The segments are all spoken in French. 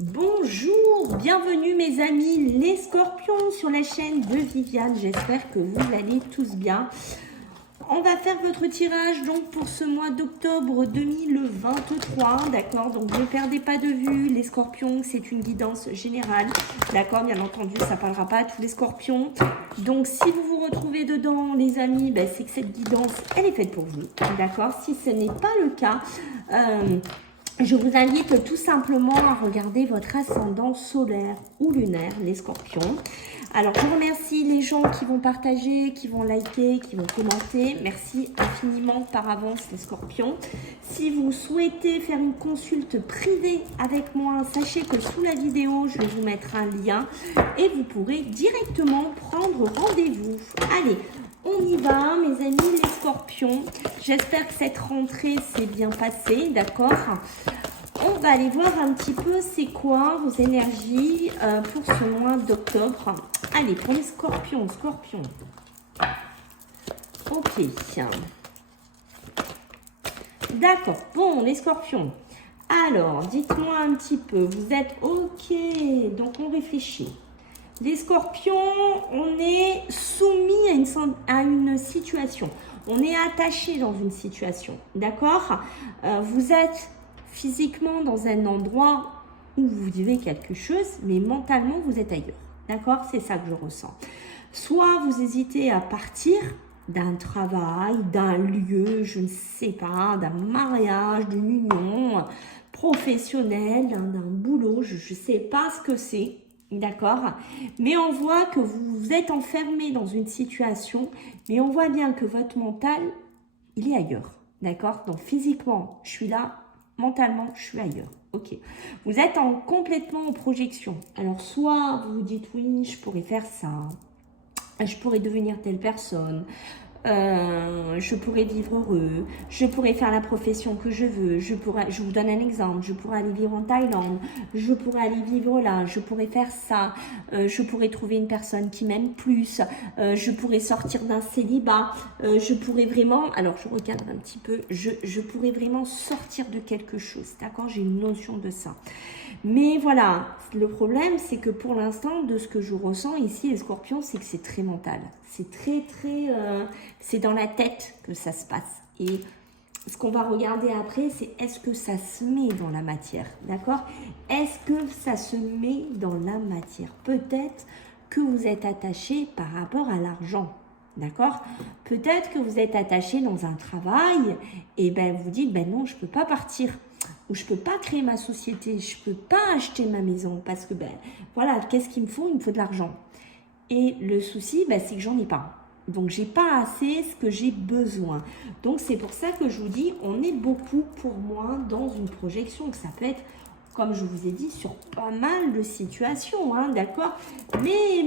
Bonjour, bienvenue mes amis les scorpions sur la chaîne de Viviane. J'espère que vous allez tous bien. On va faire votre tirage donc pour ce mois d'octobre 2023, d'accord? Donc ne perdez pas de vue, les scorpions, c'est une guidance générale, d'accord? Bien entendu, ça ne parlera pas à tous les scorpions. Donc si vous vous retrouvez dedans, les amis, ben, c'est que cette guidance, elle est faite pour vous, d'accord? Si ce n'est pas le cas, je vous invite tout simplement à regarder votre ascendant solaire ou lunaire, les scorpions. Alors, je remercie les gens qui vont partager, qui vont liker, qui vont commenter. Merci infiniment par avance, les scorpions. Si vous souhaitez faire une consulte privée avec moi, sachez que sous la vidéo, je vais vous mettre un lien et vous pourrez directement prendre rendez-vous. Allez, on y va, mes amis, les scorpions. J'espère que cette rentrée s'est bien passée, d'accord ? On va aller voir un petit peu c'est quoi vos énergies pour ce mois d'octobre. Allez, pour les scorpions, Ok. D'accord. Bon, les scorpions. Alors, dites-moi un petit peu. Vous êtes ok. Donc, on réfléchit. Les scorpions, on est soumis à une situation. On est attaché dans une situation. D'accord ? Vous êtes physiquement dans un endroit où vous vivez quelque chose, mais mentalement, vous êtes ailleurs. D'accord? C'est ça que je ressens. Soit vous hésitez à partir d'un travail, d'un lieu, je ne sais pas, d'un mariage, d'une union professionnelle, d'un boulot, je ne sais pas ce que c'est. D'accord? Mais on voit que vous êtes enfermé dans une situation, mais on voit bien que votre mental, il est ailleurs. D'accord? Donc physiquement, je suis là, mentalement, je suis ailleurs. Ok. Vous êtes complètement en projection. Alors, soit vous vous dites, oui, je pourrais faire ça. Je pourrais devenir telle personne. Je pourrais vivre heureux. Je pourrais faire la profession que je veux. Je vous donne un exemple. Je pourrais aller vivre en Thaïlande. Je pourrais aller vivre là. Je pourrais faire ça. Je pourrais trouver une personne qui m'aime plus. Je pourrais sortir d'un célibat. Je pourrais vraiment... Alors, je recadre un petit peu. Je pourrais vraiment sortir de quelque chose. D'accord? J'ai une notion de ça. Mais voilà, le problème, c'est que pour l'instant, de ce que je ressens ici, les scorpions, c'est que c'est très mental. C'est c'est dans la tête que ça se passe. Et ce qu'on va regarder après, c'est est-ce que ça se met dans la matière, d'accord? Est-ce que ça se met dans la matière? Peut-être que vous êtes attaché par rapport à l'argent. D'accord? Peut-être que vous êtes attaché dans un travail et ben vous dites ben non, je ne peux pas partir ou je ne peux pas créer ma société, je ne peux pas acheter ma maison parce que ben voilà, qu'est-ce qu'il me faut? Il me faut de l'argent. Et le souci, ben, c'est que j'en ai pas. Donc, j'ai pas assez ce que j'ai besoin. Donc, c'est pour ça que je vous dis, on est beaucoup pour moi dans une projection. Que ça peut être, comme je vous ai dit, sur pas mal de situations, hein, d'accord? Mais,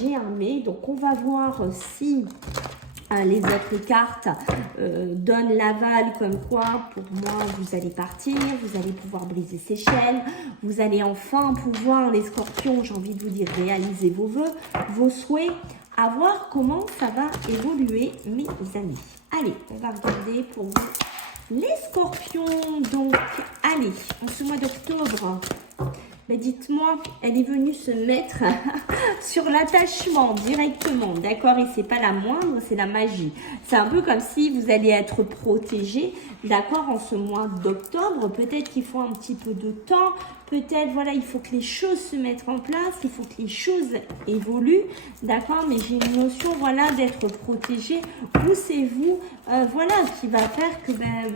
j'ai un mais. Donc, on va voir si les autres cartes donnent l'aval comme quoi, pour moi, vous allez partir, vous allez pouvoir briser ses chaînes, vous allez enfin pouvoir, les scorpions, j'ai envie de vous dire, réaliser vos vœux, vos souhaits, à voir comment ça va évoluer, mes amis. Allez, on va regarder pour vous les scorpions. Donc, allez, en ce mois d'octobre, mais dites-moi, elle est venue se mettre sur l'attachement directement, d'accord? Et c'est pas la moindre, c'est la magie. C'est un peu comme si vous allez être protégé, d'accord, en ce mois d'octobre. Peut-être qu'il faut un petit peu de temps. Peut-être, voilà, il faut que les choses se mettent en place. Il faut que les choses évoluent, d'accord? Mais j'ai une notion, voilà, d'être protégé. Ou c'est vous, voilà, qui va faire que, ben...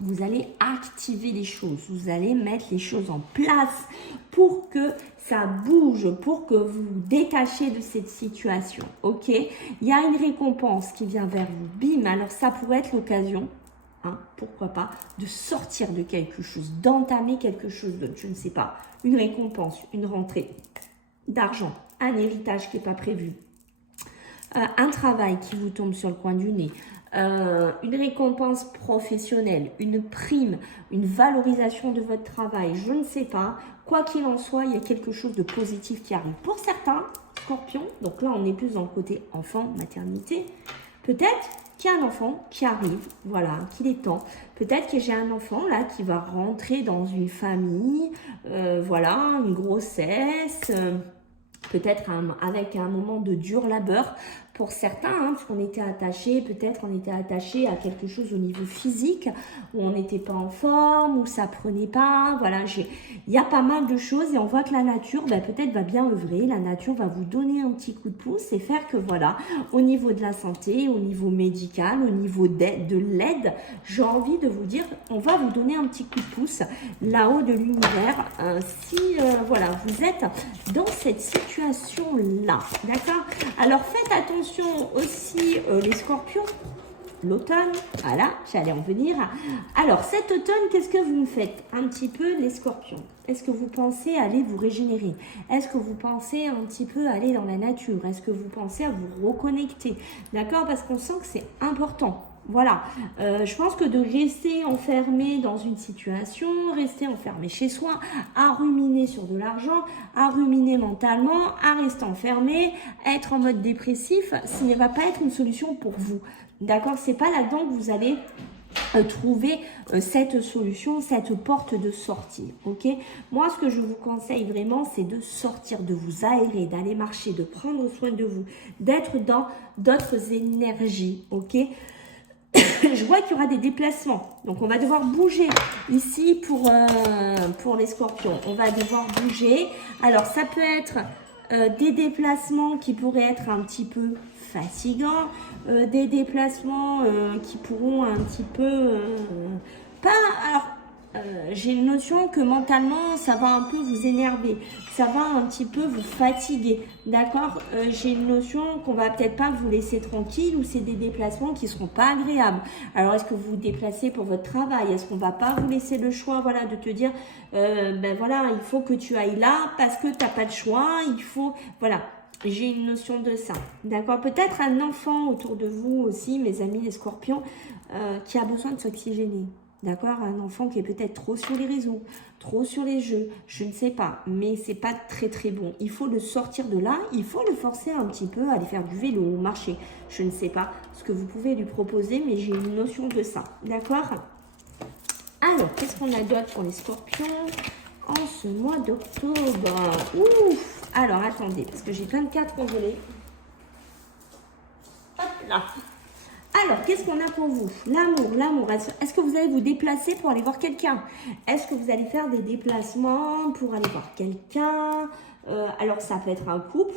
vous allez activer les choses, vous allez mettre les choses en place pour que ça bouge, pour que vous vous détachiez de cette situation, ok? Il y a une récompense qui vient vers vous, bim, alors ça pourrait être l'occasion, hein, pourquoi pas, de sortir de quelque chose, d'entamer quelque chose d'autre, je ne sais pas, une récompense, une rentrée d'argent, un héritage qui n'est pas prévu, un travail qui vous tombe sur le coin du nez, une récompense professionnelle, une prime, une valorisation de votre travail, je ne sais pas. Quoi qu'il en soit, il y a quelque chose de positif qui arrive. Pour certains, scorpions, donc là on est plus dans le côté enfant, maternité, peut-être qu'il y a un enfant qui arrive, voilà, qu'il est temps. Peut-être que j'ai un enfant là qui va rentrer dans une famille, voilà, une grossesse, peut-être avec un moment de dur labeur pour certains, hein, parce qu'on était attaché, peut-être on était attaché à quelque chose au niveau physique, où on n'était pas en forme, où ça prenait pas, voilà, il y a pas mal de choses et on voit que la nature, ben, peut-être va bien œuvrer, la nature va vous donner un petit coup de pouce et faire que voilà, au niveau de la santé, au niveau médical, au niveau de l'aide, j'ai envie de vous dire, on va vous donner un petit coup de pouce là-haut de l'univers, si voilà, vous êtes dans cette situation-là, d'accord? Alors faites attention aussi les scorpions, l'automne, voilà, j'allais en venir. Alors cet automne, qu'est-ce que vous me faites un petit peu les scorpions? Est-ce que vous pensez aller vous régénérer? Est-ce que vous pensez un petit peu aller dans la nature? Est-ce que vous pensez à vous reconnecter? D'accord? Parce qu'on sent que c'est important. Voilà, je pense que de rester enfermé dans une situation, rester enfermé chez soi, à ruminer sur de l'argent, à ruminer mentalement, à rester enfermé, être en mode dépressif, ce ne va pas être une solution pour vous. D'accord? C'est pas là-dedans que vous allez trouver cette solution, cette porte de sortie, ok? Moi, ce que je vous conseille vraiment, c'est de sortir, de vous aérer, d'aller marcher, de prendre soin de vous, d'être dans d'autres énergies, ok? Je vois qu'il y aura des déplacements. Donc, on va devoir bouger ici pour les scorpions. On va devoir bouger. Alors, ça peut être des déplacements qui pourraient être un petit peu fatigants. Des déplacements qui pourront un petit peu... pas... Alors, j'ai une notion que mentalement, ça va un peu vous énerver, ça va un petit peu vous fatiguer, d'accord? J'ai une notion qu'on va peut-être pas vous laisser tranquille ou c'est des déplacements qui seront pas agréables. Alors, est-ce que vous vous déplacez pour votre travail? Est-ce qu'on va pas vous laisser le choix, voilà, de te dire, ben voilà, il faut que tu ailles là parce que t'as pas de choix, il faut, voilà. J'ai une notion de ça, d'accord? Peut-être un enfant autour de vous aussi, mes amis les scorpions, qui a besoin de s'oxygéner. D'accord? Un enfant qui est peut-être trop sur les réseaux, trop sur les jeux, je ne sais pas, mais c'est pas très très bon. Il faut le sortir de là, il faut le forcer un petit peu à aller faire du vélo ou marcher. Je ne sais pas ce que vous pouvez lui proposer, mais j'ai une notion de ça. D'accord? Alors, qu'est-ce qu'on a d'autre pour les scorpions en ce mois d'octobre? Ouf! Alors, attendez, parce que j'ai plein de cartes congelées. Hop là! Alors, qu'est-ce qu'on a pour vous? L'amour, l'amour. Est-ce que vous allez vous déplacer pour aller voir quelqu'un? Est-ce que vous allez faire des déplacements pour aller voir quelqu'un? Alors, ça peut être un couple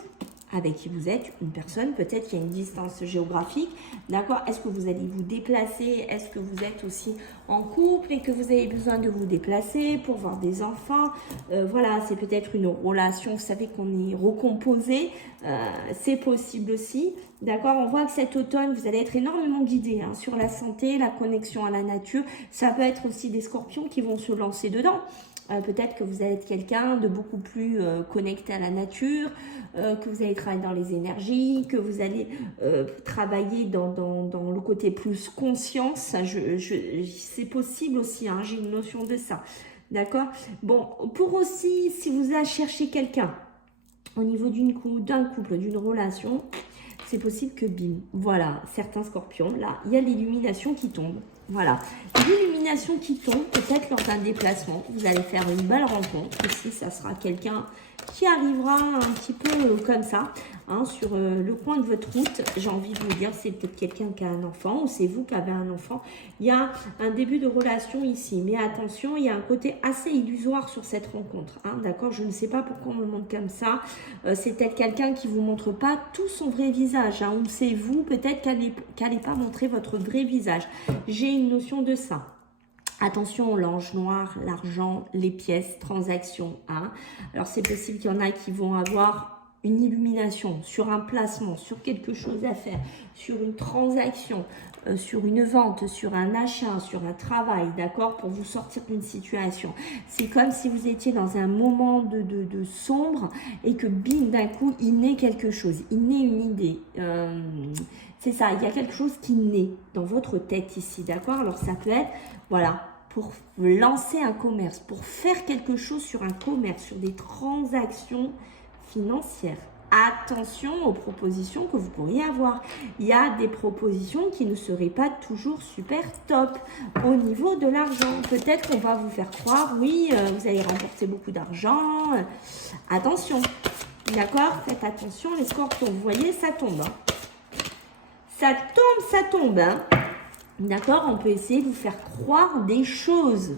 avec qui vous êtes, une personne, peut-être qu'il y a une distance géographique, d'accord? Est-ce que vous allez vous déplacer? Est-ce que vous êtes aussi en couple et que vous avez besoin de vous déplacer pour voir des enfants? Voilà, c'est peut-être une relation, vous savez qu'on est recomposé, c'est possible aussi, d'accord? On voit que cet automne, vous allez être énormément guidé hein, sur la santé, la connexion à la nature. Ça peut être aussi des scorpions qui vont se lancer dedans. Peut-être que vous allez être quelqu'un de beaucoup plus connecté à la nature, que vous allez travailler dans les énergies, que vous allez travailler dans le côté plus conscience. C'est possible aussi, hein, j'ai une notion de ça. D'accord? Bon, pour aussi, si vous allez chercher quelqu'un au niveau d'un couple, d'une relation, c'est possible que bim, voilà, certains scorpions, là, il y a l'illumination qui tombe. Voilà, l'illumination qui tombe, peut-être lors d'un déplacement, vous allez faire une belle rencontre. Ici, ça sera quelqu'un qui arrivera un petit peu comme ça, hein, sur le coin de votre route. J'ai envie de vous dire, c'est peut-être quelqu'un qui a un enfant ou c'est vous qui avez un enfant. Il y a un début de relation ici, mais attention, il y a un côté assez illusoire sur cette rencontre. Hein, d'accord, je ne sais pas pourquoi on me montre comme ça. C'est peut-être quelqu'un qui ne vous montre pas tout son vrai visage, hein, ou c'est vous, peut-être qu'elle n'allait pas montrer votre vrai visage. J'ai une notion de ça. Attention, l'ange noir, l'argent, les pièces, transactions. Hein. Alors, c'est possible qu'il y en a qui vont avoir une illumination sur un placement, sur quelque chose à faire, sur une transaction, sur une vente, sur un achat, sur un travail, d'accord, pour vous sortir d'une situation. C'est comme si vous étiez dans un moment de sombre et que, bim, d'un coup, il naît quelque chose, il naît une idée. C'est ça, il y a quelque chose qui naît dans votre tête ici, d'accord? Alors, ça peut être, voilà, pour lancer un commerce, pour faire quelque chose sur un commerce, sur des transactions financières, attention aux propositions que vous pourriez avoir. Il y a des propositions qui ne seraient pas toujours super top au niveau de l'argent. Peut-être qu'on va vous faire croire, oui, vous allez remporter beaucoup d'argent. Attention, d'accord? Faites attention les scorpions. Vous voyez, ça tombe. Hein. Ça tombe. Hein. D'accord? On peut essayer de vous faire croire des choses.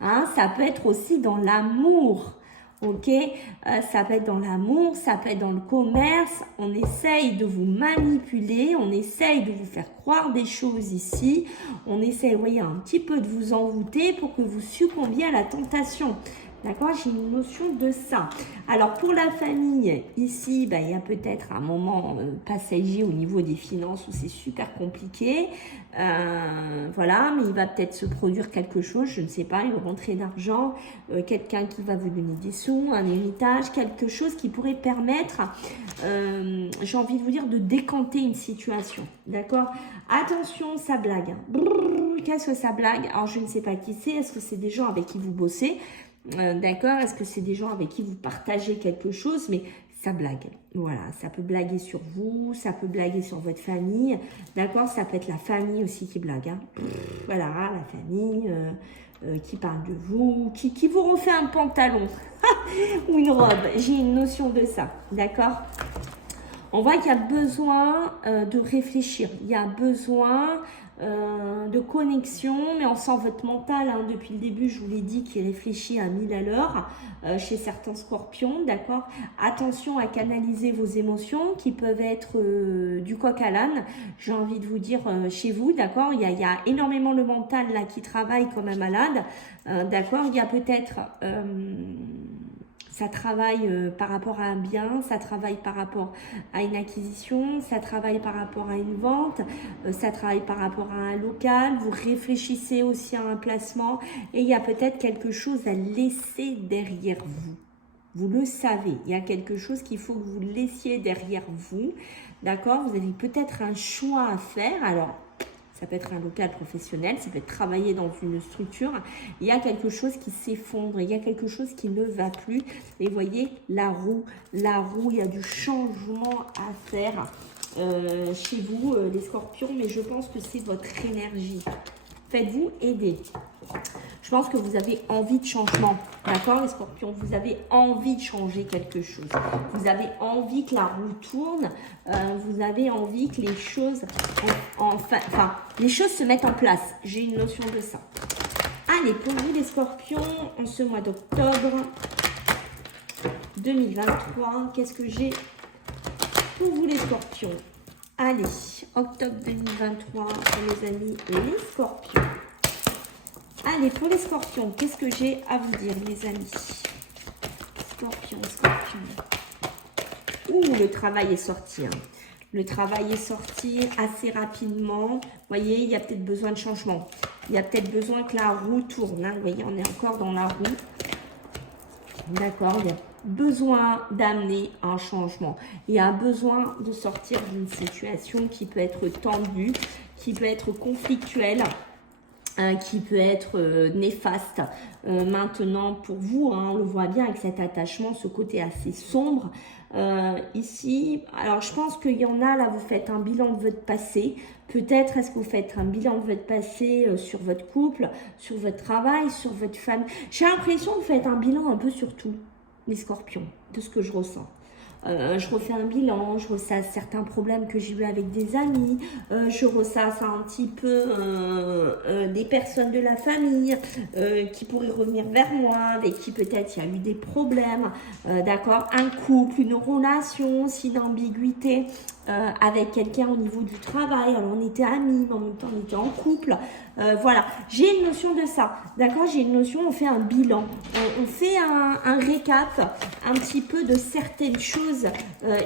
Hein, ça peut être aussi dans l'amour. Ok, ça peut être dans l'amour, ça peut être dans le commerce. On essaye de vous manipuler, on essaye de vous faire croire des choses ici. On essaye, vous voyez, un petit peu de vous envoûter pour que vous succombiez à la tentation. D'accord, j'ai une notion de ça. Alors, pour la famille, ici, il y a peut-être un moment passager au niveau des finances où c'est super compliqué. Voilà, mais il va peut-être se produire quelque chose, je ne sais pas, une rentrée d'argent, quelqu'un qui va vous donner des sous, un héritage, quelque chose qui pourrait permettre, j'ai envie de vous dire, de décanter une situation. D'accord? Attention, ça blague. Qu'est-ce que ça blague? Alors, je ne sais pas qui c'est. Est-ce que c'est des gens avec qui vous bossez? D'accord, est-ce que c'est des gens avec qui vous partagez quelque chose? Mais ça blague, voilà, ça peut blaguer sur vous, ça peut blaguer sur votre famille, d'accord, ça peut être la famille aussi qui blague, hein. Voilà, la famille qui parle de vous, qui vous refait un pantalon ou une robe, j'ai une notion de ça, d'accord. On voit qu'il y a besoin de réfléchir, il y a besoin de connexion, mais on sent votre mental, hein, depuis le début, je vous l'ai dit, qui réfléchit à 1000 à l'heure chez certains scorpions, d'accord. Attention à canaliser vos émotions qui peuvent être du coq à l'âne, j'ai envie de vous dire chez vous, d'accord. Il y a énormément le mental là qui travaille comme un malade, d'accord. Il y a peut-être... ça travaille par rapport à un bien, ça travaille par rapport à une acquisition, ça travaille par rapport à une vente, ça travaille par rapport à un local, vous réfléchissez aussi à un placement et il y a peut-être quelque chose à laisser derrière vous. Vous le savez, il y a quelque chose qu'il faut que vous laissiez derrière vous, d'accord? Vous avez peut-être un choix à faire, alors... Ça peut être un local professionnel, ça peut être travailler dans une structure. Il y a quelque chose qui s'effondre, il y a quelque chose qui ne va plus. Et vous voyez, la roue, il y a du changement à faire chez vous, les scorpions. Mais je pense que c'est votre énergie. Faites-vous aider. Je pense que vous avez envie de changement, d'accord les scorpions? Vous avez envie de changer quelque chose. Vous avez envie que la roue tourne. Vous avez envie que les choses, les choses se mettent en place. J'ai une notion de ça. Allez, pour vous les scorpions, en ce mois d'octobre 2023, qu'est-ce que j'ai pour vous les scorpions? Allez, octobre 2023, pour mes amis les scorpions. Allez, pour les scorpions, qu'est-ce que j'ai à vous dire, mes amis? Scorpion. Ouh, le travail est sorti. Hein. Le travail est sorti assez rapidement. Vous voyez, il y a peut-être besoin de changement. Il y a peut-être besoin que la roue tourne. Hein. Vous voyez, on est encore dans la roue. D'accord, il y a besoin d'amener un changement. Il y a besoin de sortir d'une situation qui peut être tendue, qui peut être conflictuelle. Qui peut être néfaste maintenant pour vous, hein, on le voit bien avec cet attachement, ce côté assez sombre ici. Alors je pense qu'il y en a là, vous faites un bilan de votre passé, peut-être est-ce que vous faites un bilan de votre passé sur votre couple, sur votre travail, sur votre famille. J'ai l'impression que vous faites un bilan un peu sur tout, les scorpions, de ce que je ressens. Je refais un bilan, je ressasse certains problèmes que j'ai eu avec des amis, je ressasse un petit peu des personnes de la famille qui pourraient revenir vers moi, avec qui peut-être il y a eu des problèmes, d'accord, un couple, une relation, aussi d'ambiguïté avec quelqu'un au niveau du travail, alors on était amis, mais en même temps on était en couple, voilà, j'ai une notion de ça, d'accord, j'ai une notion, on fait un bilan, on fait un récap un petit peu de certaines choses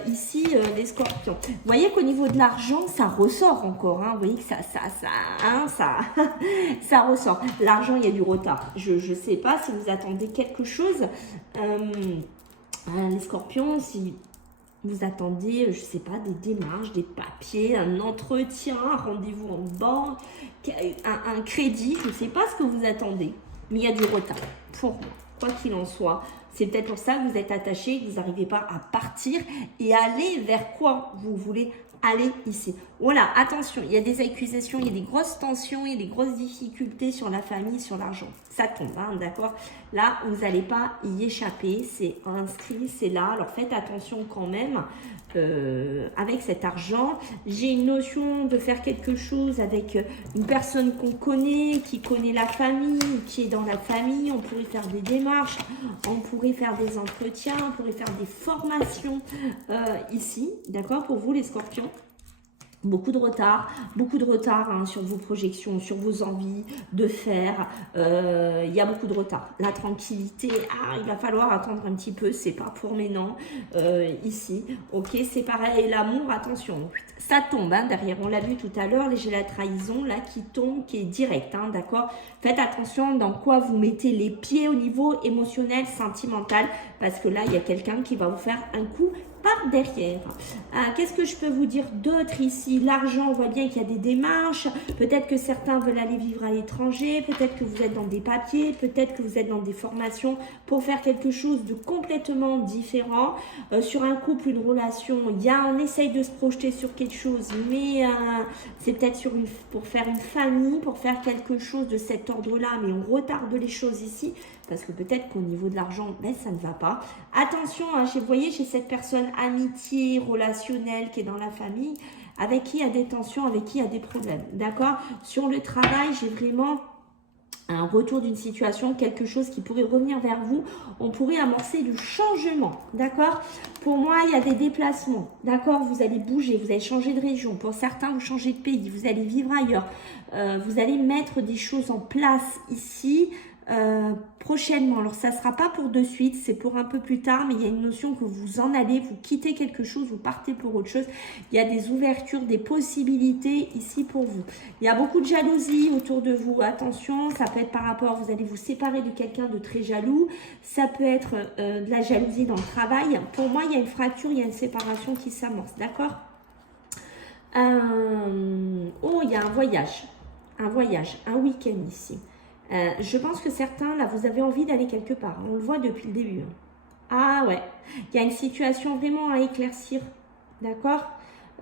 ici, les scorpions. Vous voyez qu'au niveau de l'argent, ça ressort encore, hein, vous voyez que ça ressort. L'argent, il y a du retard, je ne sais pas si vous attendez quelque chose, les scorpions, si... Vous attendez, je ne sais pas, des démarches, des papiers, un entretien, un rendez-vous en banque, un crédit. Je ne sais pas ce que vous attendez, mais il y a du retard pour moi. quoi qu'il en soit. C'est peut-être pour ça que vous êtes attaché, que vous n'arrivez pas à partir et aller vers quoi vous voulez aller ici. Voilà, attention, il y a des accusations, il y a des grosses tensions, il y a des grosses difficultés sur la famille, sur l'argent. Ça tombe, hein, d'accord? Là, vous n'allez pas y échapper, c'est inscrit, c'est là. Alors faites attention quand même avec cet argent. J'ai une notion de faire quelque chose avec une personne qu'on connaît, qui connaît la famille, qui est dans la famille. On pourrait faire des démarches, on pourrait faire des entretiens, on pourrait faire des formations ici, d'accord? Pour vous les scorpions. Beaucoup de retard hein, sur vos projections, sur vos envies de faire. Il y a beaucoup de retard. La tranquillité, il va falloir attendre un petit peu, c'est pas pour maintenant ici. Ok, c'est pareil. L'amour, attention, ça tombe hein, derrière. On l'a vu tout à l'heure, j'ai la trahison là qui tombe, qui est directe, hein, d'accord? Faites attention dans quoi vous mettez les pieds au niveau émotionnel, sentimental, parce que là, il y a quelqu'un qui va vous faire un coup par derrière. Qu'est-ce que je peux vous dire d'autre ici? L'argent, on voit bien qu'il y a des démarches. Peut-être que certains veulent aller vivre à l'étranger. Peut-être que vous êtes dans des papiers. Peut-être que vous êtes dans des formations pour faire quelque chose de complètement différent. Sur un couple, une relation, on essaye de se projeter sur quelque chose, mais c'est peut-être pour faire une famille, pour faire quelque chose de cet ordre-là, mais on retarde les choses ici. Parce que peut-être qu'au niveau de l'argent, ça ne va pas. Attention, hein, vous voyez, j'ai cette personne amitié, relationnelle qui est dans la famille, avec qui il y a des tensions, avec qui il y a des problèmes. D'accord? Sur le travail, j'ai vraiment un retour d'une situation, quelque chose qui pourrait revenir vers vous. On pourrait amorcer du changement. D'accord? Pour moi, il y a des déplacements. D'accord? Vous allez bouger, vous allez changer de région. Pour certains, vous changez de pays, vous allez vivre ailleurs. Vous allez mettre des choses en place ici. Prochainement, alors ça sera pas pour de suite, c'est pour un peu plus tard, mais il y a une notion que vous en allez, vous quittez quelque chose, vous partez pour autre chose. Il y a des ouvertures, des possibilités ici pour vous. Il y a beaucoup de jalousie autour de vous, attention, ça peut être par rapport, vous allez vous séparer de quelqu'un de très jaloux, ça peut être de la jalousie dans le travail. Pour moi, il y a une fracture, il y a une séparation qui s'amorce, d'accord? Oh, il y a un voyage, un week-end ici. Je pense que certains, là, vous avez envie d'aller quelque part. On le voit depuis le début. Ah ouais, il y a une situation vraiment à éclaircir. D'accord?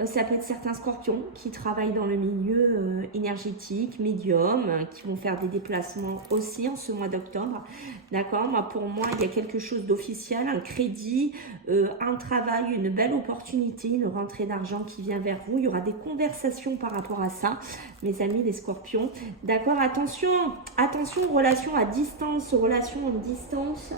Ça peut être certains scorpions qui travaillent dans le milieu énergétique, médium, qui vont faire des déplacements aussi en ce mois d'octobre. D'accord? Pour moi, il y a quelque chose d'officiel, un crédit, un travail, une belle opportunité, une rentrée d'argent qui vient vers vous. Il y aura des conversations par rapport à ça, mes amis les scorpions. D'accord? Attention, attention aux relations à distance, aux relations en distance,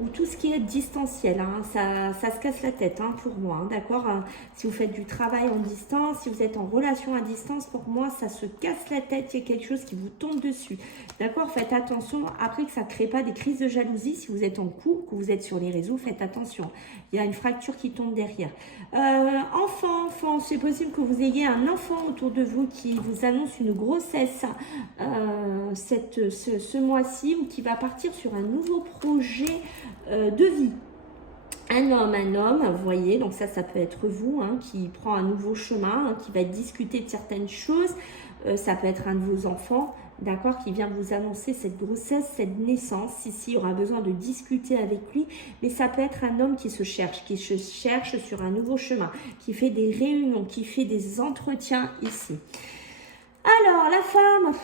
ou tout ce qui est distanciel, hein, ça se casse la tête hein, pour moi, hein, d'accord hein. Si vous faites du travail en distance, si vous êtes en relation à distance, pour moi, ça se casse la tête, il y a quelque chose qui vous tombe dessus, d'accord? Faites attention, après que ça ne crée pas des crises de jalousie, si vous êtes en couple, que vous êtes sur les réseaux, faites attention, il y a une fracture qui tombe derrière. Enfant, c'est possible que vous ayez un enfant autour de vous qui vous annonce une grossesse ce mois-ci, ou qui va partir sur un nouveau projet de vie. Un homme, vous voyez, donc ça peut être vous, hein, qui prend un nouveau chemin, hein, qui va discuter de certaines choses. Ça peut être un de vos enfants, d'accord, qui vient vous annoncer cette grossesse, cette naissance. Ici, il y aura besoin de discuter avec lui, mais ça peut être un homme qui se cherche sur un nouveau chemin, qui fait des réunions, qui fait des entretiens ici. Alors, la femme,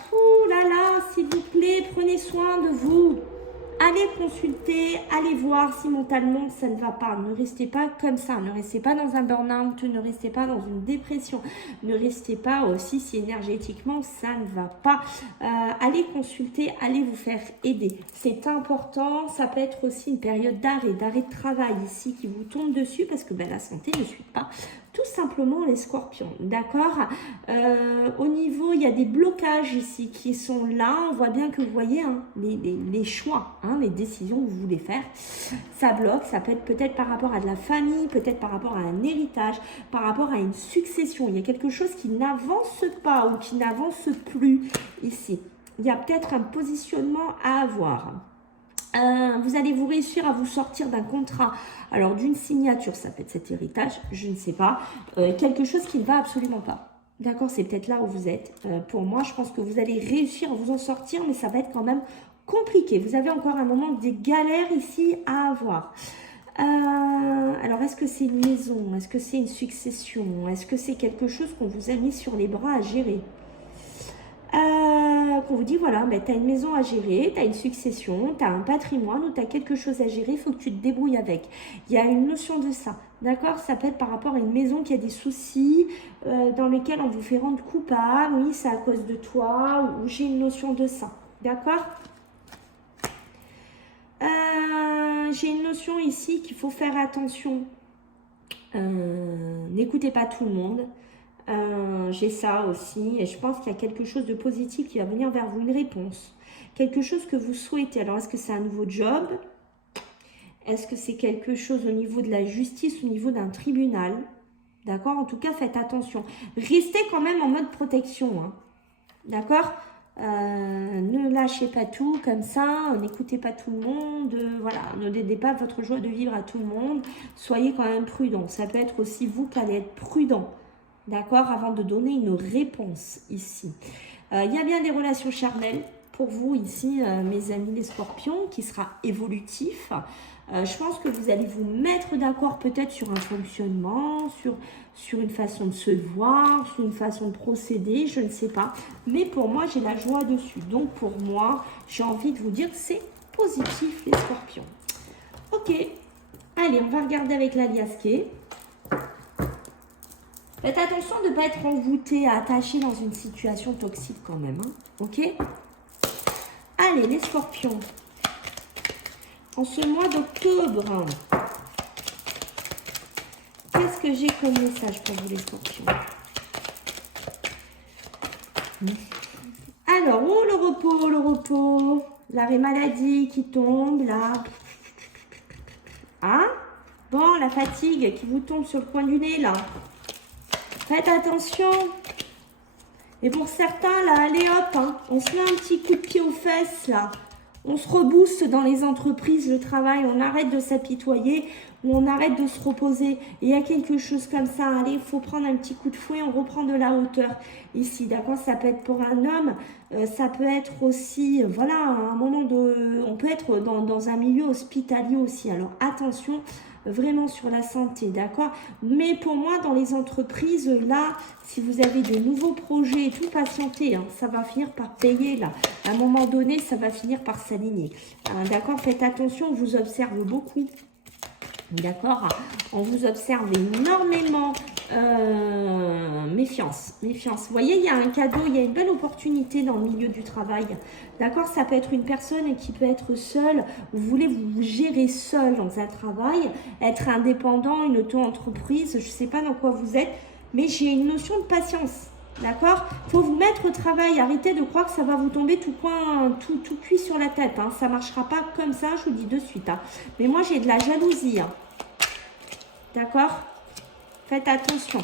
s'il vous plaît, prenez soin de vous. Allez consulter, allez voir si mentalement ça ne va pas. Ne restez pas comme ça, ne restez pas dans un burn-out, ne restez pas dans une dépression, ne restez pas aussi si énergétiquement ça ne va pas. Allez consulter, allez vous faire aider. C'est important, ça peut être aussi une période d'arrêt de travail ici qui vous tombe dessus parce que la santé ne suit pas. Tout simplement les scorpions, d'accord? Au niveau, il y a des blocages ici qui sont là. On voit bien que vous voyez hein, les choix, hein, les décisions que vous voulez faire. Ça bloque, ça peut être peut-être par rapport à de la famille, peut-être par rapport à un héritage, par rapport à une succession. Il y a quelque chose qui n'avance pas ou qui n'avance plus ici. Il y a peut-être un positionnement à avoir. Vous allez vous réussir à vous sortir d'un contrat, alors d'une signature, ça peut être cet héritage, je ne sais pas, quelque chose qui ne va absolument pas. D'accord, c'est peut-être là où vous êtes. Pour moi, je pense que vous allez réussir à vous en sortir, mais ça va être quand même compliqué. Vous avez encore un moment des galères ici à avoir. Alors, est-ce que c'est une maison? Est-ce que c'est une succession? Est-ce que c'est quelque chose qu'on vous a mis sur les bras à gérer? Qu'on vous dit, voilà, tu as une maison à gérer, tu as une succession, tu as un patrimoine ou tu as quelque chose à gérer, il faut que tu te débrouilles avec. Il y a une notion de ça, d'accord? Ça peut être par rapport à une maison qui a des soucis, dans lesquels on vous fait rendre coupable, oui, c'est à cause de toi, ou j'ai une notion de ça, d'accord? J'ai une notion ici qu'il faut faire attention. N'écoutez pas tout le monde. J'ai ça aussi et je pense qu'il y a quelque chose de positif qui va venir vers vous, une réponse, quelque chose que vous souhaitez. Alors est-ce que c'est un nouveau job? Est-ce que c'est quelque chose au niveau de la justice, au niveau d'un tribunal? D'accord? En tout cas, faites attention. Restez quand même en mode protection, hein. D'accord? Ne lâchez pas tout comme ça, n'écoutez pas tout le monde, voilà, ne donnez pas votre joie de vivre à tout le monde. Soyez quand même prudent. Ça peut être aussi vous qui allez être prudent. D'accord, avant de donner une réponse ici. Il y a bien des relations charnelles pour vous ici, mes amis les scorpions, qui sera évolutif. Je pense que vous allez vous mettre d'accord peut-être sur un fonctionnement, sur une façon de se voir, sur une façon de procéder, je ne sais pas. Mais pour moi, j'ai la joie dessus. Donc pour moi, j'ai envie de vous dire que c'est positif les scorpions. Ok, allez, on va regarder avec l'aliasqué. Faites attention de ne pas être envoûté, attaché dans une situation toxique quand même. Hein, ok? Allez, les scorpions. En ce mois d'octobre, qu'est-ce que j'ai comme message pour vous, les scorpions? Alors, oh, le repos. L'arrêt maladie qui tombe, là. Hein? Bon, la fatigue qui vous tombe sur le coin du nez, là. Faites attention. Et pour certains, là, allez hop, hein, on se met un petit coup de pied aux fesses, là. On se rebooste dans les entreprises, le travail, on arrête de s'apitoyer, ou on arrête de se reposer. Et il y a quelque chose comme ça, allez, il faut prendre un petit coup de fouet, on reprend de la hauteur ici, d'accord? Ça peut être pour un homme, ça peut être aussi, voilà, à un moment de... On peut être dans un milieu hospitalier aussi, alors attention, vraiment sur la santé, d'accord? Mais pour moi, dans les entreprises, là, si vous avez de nouveaux projets et tout, patientez, hein, ça va finir par payer, là. À un moment donné, ça va finir par s'aligner. D'accord? Faites attention, on vous observe beaucoup. D'accord? On vous observe énormément. Méfiance, méfiance. Vous voyez, il y a un cadeau, il y a une belle opportunité dans le milieu du travail. D'accord? Ça peut être une personne qui peut être seule. Vous voulez vous gérer seul dans un travail, être indépendant, une auto-entreprise. Je ne sais pas dans quoi vous êtes, mais j'ai une notion de patience. D'accord? Il faut vous mettre au travail. Arrêtez de croire que ça va vous tomber tout cuit sur la tête. Hein. Ça ne marchera pas comme ça, je vous dis de suite. Hein. Mais moi, j'ai de la jalousie. Hein. D'accord? Faites attention.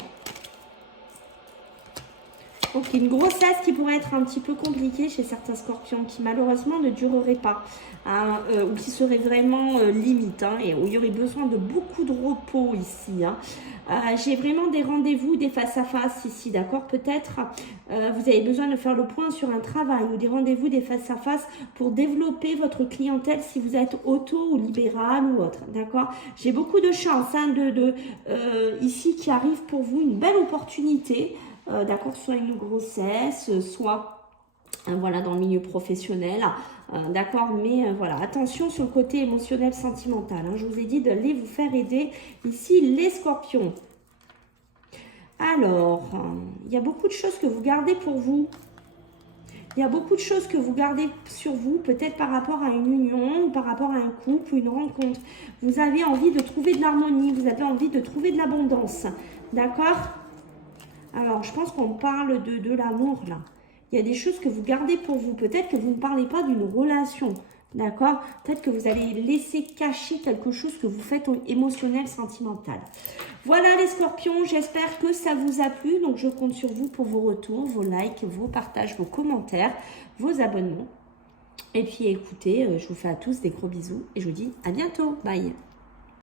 Ok, une grossesse qui pourrait être un petit peu compliquée chez certains scorpions, qui malheureusement ne durerait pas, hein, ou qui serait vraiment limite, hein, et où il y aurait besoin de beaucoup de repos ici. Hein. J'ai vraiment des rendez-vous, des face-à-face ici, d'accord? Peut-être vous avez besoin de faire le point sur un travail ou des rendez-vous, des face-à-face pour développer votre clientèle si vous êtes auto ou libéral ou autre, d'accord? J'ai beaucoup de chance hein, ici qui arrive pour vous, une belle opportunité. D'accord, soit une grossesse, soit voilà, dans le milieu professionnel, d'accord, mais voilà, attention sur le côté émotionnel, sentimental, hein, je vous ai dit d'aller vous faire aider ici les scorpions. Alors, il y a beaucoup de choses que vous gardez pour vous. Il y a beaucoup de choses que vous gardez sur vous, peut-être par rapport à une union, par rapport à un couple, une rencontre. Vous avez envie de trouver de l'harmonie, vous avez envie de trouver de l'abondance, d'accord? Alors, je pense qu'on parle de l'amour, là. Il y a des choses que vous gardez pour vous. Peut-être que vous ne parlez pas d'une relation, d'accord? Peut-être que vous allez laisser cacher quelque chose que vous faites émotionnel, sentimental. Voilà les scorpions, j'espère que ça vous a plu. Donc, je compte sur vous pour vos retours, vos likes, vos partages, vos commentaires, vos abonnements. Et puis, écoutez, je vous fais à tous des gros bisous et je vous dis à bientôt. Bye!